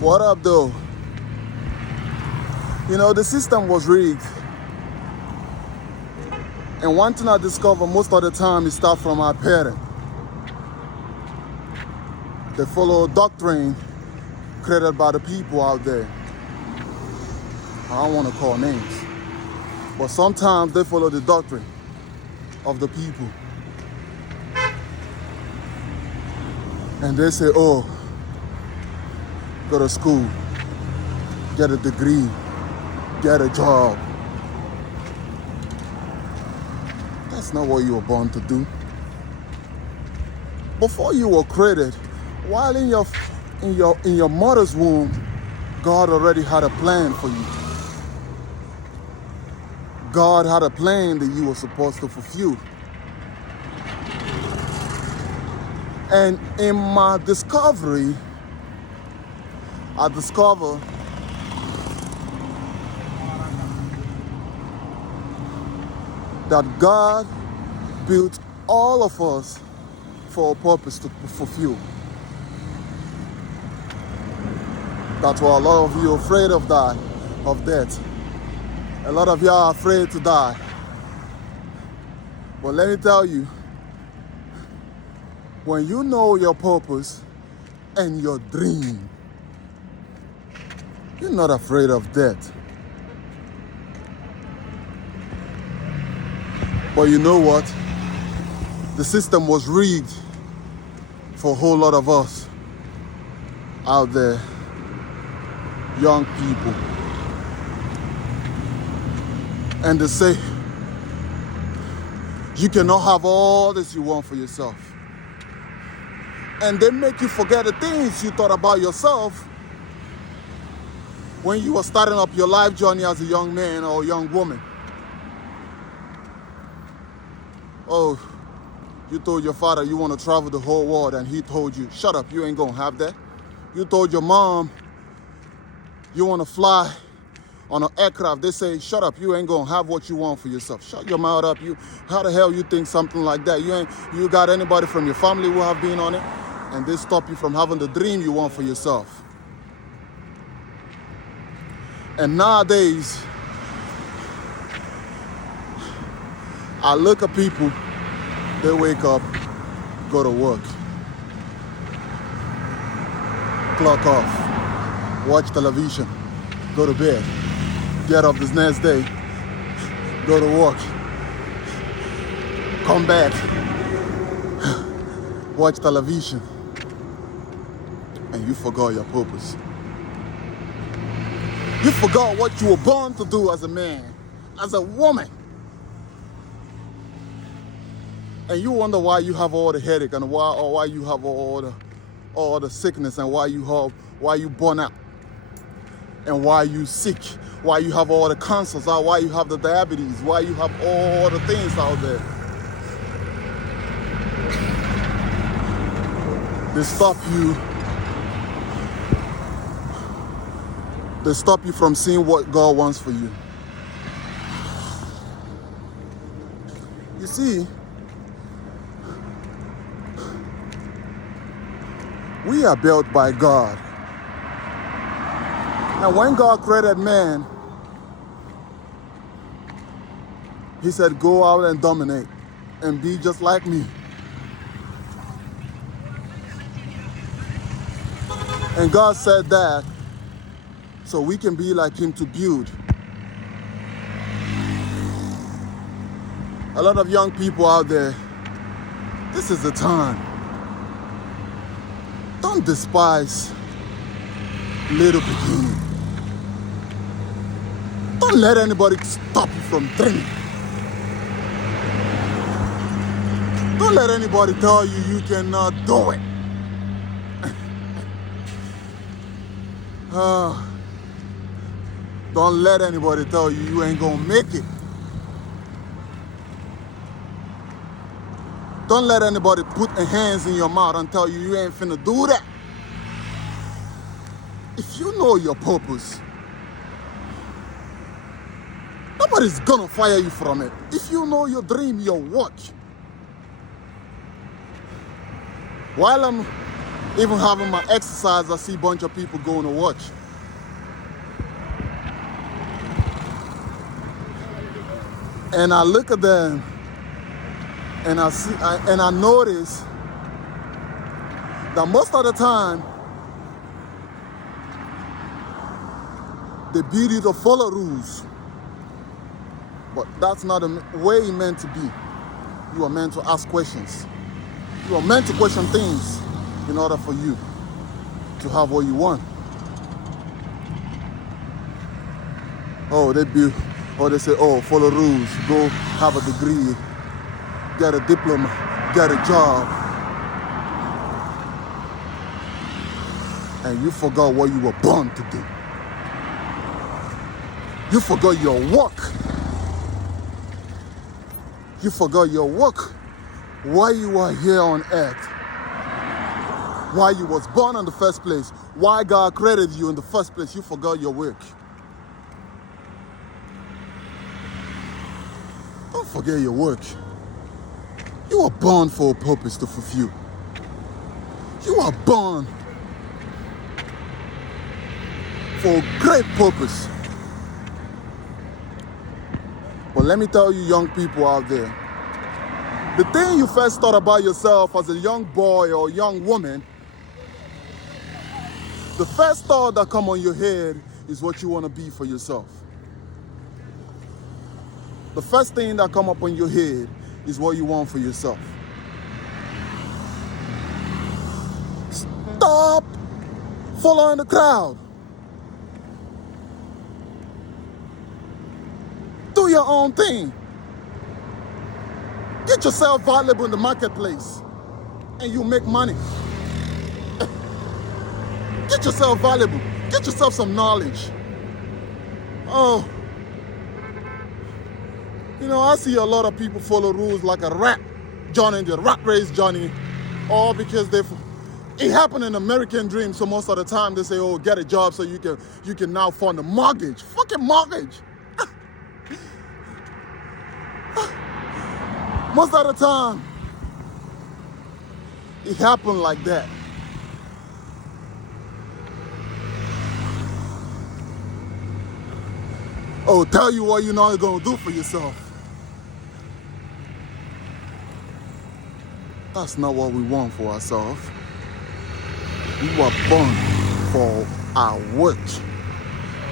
What up, though? You know, the system was rigged. And one thing I discover most of the time is start from our parents. They follow a doctrine created by the people out there. I don't want to call names. But sometimes they follow the doctrine of the people. And they say, oh, go to school, get a degree, get a job. That's not what you were born to do. Before you were created, while in your mother's womb, God already had a plan for you. God had a plan that you were supposed to fulfill. And in my discovery, I discovered that God built all of us for a purpose to fulfill. That's why a lot of you are afraid of death. A lot of y'all are afraid to die. But let me tell you, when you know your purpose and your dream, you're not afraid of death. But you know what? The system was rigged for a whole lot of us out there, young people. And they say, you cannot have all this you want for yourself. And they make you forget the things you thought about yourself when you were starting up your life journey as a young man or a young woman. Oh, you told your father you want to travel the whole world and he told you, shut up, you ain't gonna have that. You told your mom you want to fly on an aircraft. They say, shut up, you ain't gonna have what you want for yourself. Shut your mouth up. How the hell you think something like that? You got anybody from your family who have been on it? And they stop you from having the dream you want for yourself. And nowadays, I look at people, they wake up, go to work, clock off, watch television, go to bed, get up this next day, go to work, come back, watch television, and you forgot your purpose. You forgot what you were born to do as a man, as a woman. And you wonder why you have all the headache and why you have all the sickness and why you burn out and why you sick, why you have all the cancers, why you have the diabetes, why you have all the things out there. They stop you from seeing what God wants for you. You see, we are built by God. And when God created man, he said, go out and dominate and be just like me. And God said that so we can be like him to build. A lot of young people out there, this is the time. Don't despise little beginning. Don't let anybody stop you from dreaming. Don't let anybody tell you you cannot do it. Don't let anybody tell you you ain't gonna make it. Don't let anybody put their hands in your mouth and tell you you ain't finna do that. If you know your purpose, nobody's gonna fire you from it. If you know your dream, your work. While I'm Even having my exercise, I see a bunch of people going to watch. And I look at them and I notice that most of the time, they build you to follow rules. But that's not the way it's meant to be. You are meant to ask questions. You are meant to question things in order for you to have what you want. Oh, they say, oh, follow rules, go have a degree, get a diploma, get a job. And you forgot what you were born to do. You forgot your work. You forgot your work. Why you are here on earth. Why you was born in the first place. Why God created you in the first place. You forgot your work. Don't forget your work. You are born for a purpose to fulfill. You are born for a great purpose. But let me tell you, young people out there, the thing you first thought about yourself as a young boy or young woman, the first thought that comes on your head is what you want to be for yourself. The first thing that comes up on your head is what you want for yourself. Stop following the crowd. Do your own thing. Get yourself valuable in the marketplace and you make money. Get yourself valuable. Get yourself some knowledge. Oh, you know, I see a lot of people follow rules like a rat, Johnny, the rat race Johnny, all because it happened in American Dream. So most of the time they say, oh, get a job so you can now fund a mortgage. Fucking mortgage. Most of the time, it happened like that. Oh, tell you what you're not going to do for yourself. That's not what we want for ourselves. We were born for our work.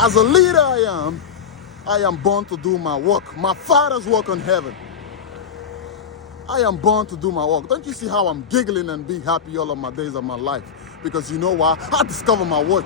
As a leader I am born to do my work. My Father's work in heaven. I am born to do my work. Don't you see how I'm giggling and be happy all of my days of my life? Because you know why? I discovered my work.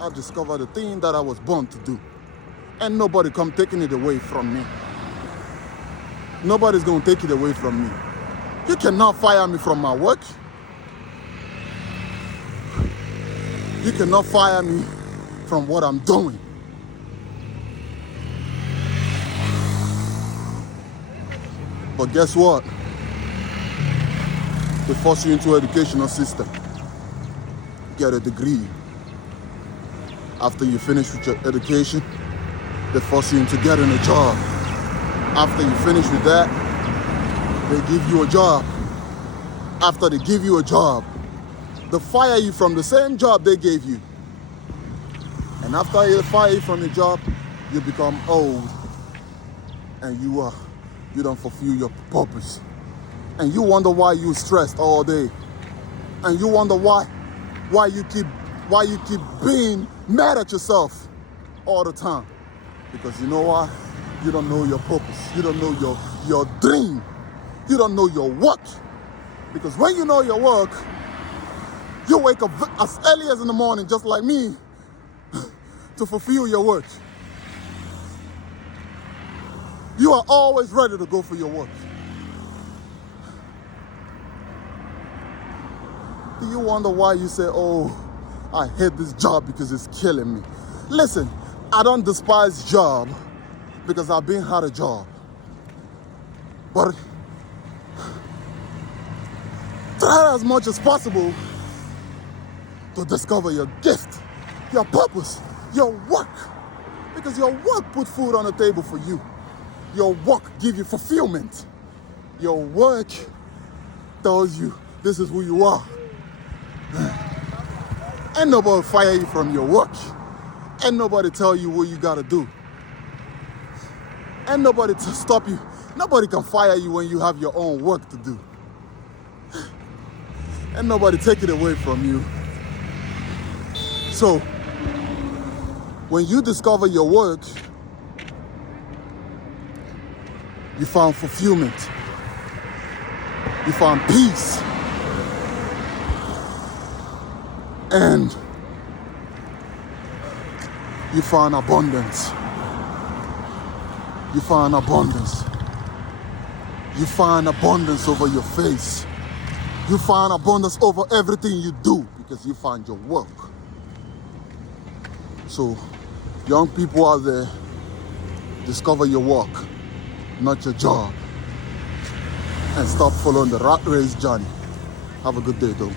I discovered the thing that I was born to do. And nobody come taking it away from me. Nobody's going to take it away from me. You cannot fire me from my work. You cannot fire me from what I'm doing. But guess what? They force you into educational system. Get a degree. After you finish with your education, they force you into getting a job. After you finish with that, they give you a job. After they give you a job, they fire you from the same job they gave you. And after they fire you from your job, you become old. And you don't fulfill your purpose. And you wonder why you're stressed all day. And you wonder why you keep being mad at yourself all the time. Because you know why? You don't know your purpose. You don't know your dream. You don't know your work. Because when you know your work, you wake up as early as in the morning, just like me, to fulfill your work. You are always ready to go for your work. Do you wonder why you say, oh, I hate this job because it's killing me? Listen, I don't despise job because I've been had a job. But try as much as possible to discover your gift, your purpose, your work. Because your work put food on the table for you. Your work gives you fulfillment. Your work tells you this is who you are. Ain't nobody fire you from your work. Ain't nobody tell you what you gotta do. Ain't nobody to stop you. Nobody can fire you when you have your own work to do. Ain't nobody take it away from you. So, when you discover your work, you found fulfillment. You found peace. And you found abundance. You find abundance. You find abundance over your face. You find abundance over everything you do because you find your work. So, young people out there, discover your work, not your job. And stop following the rat race journey. Have a good day, though.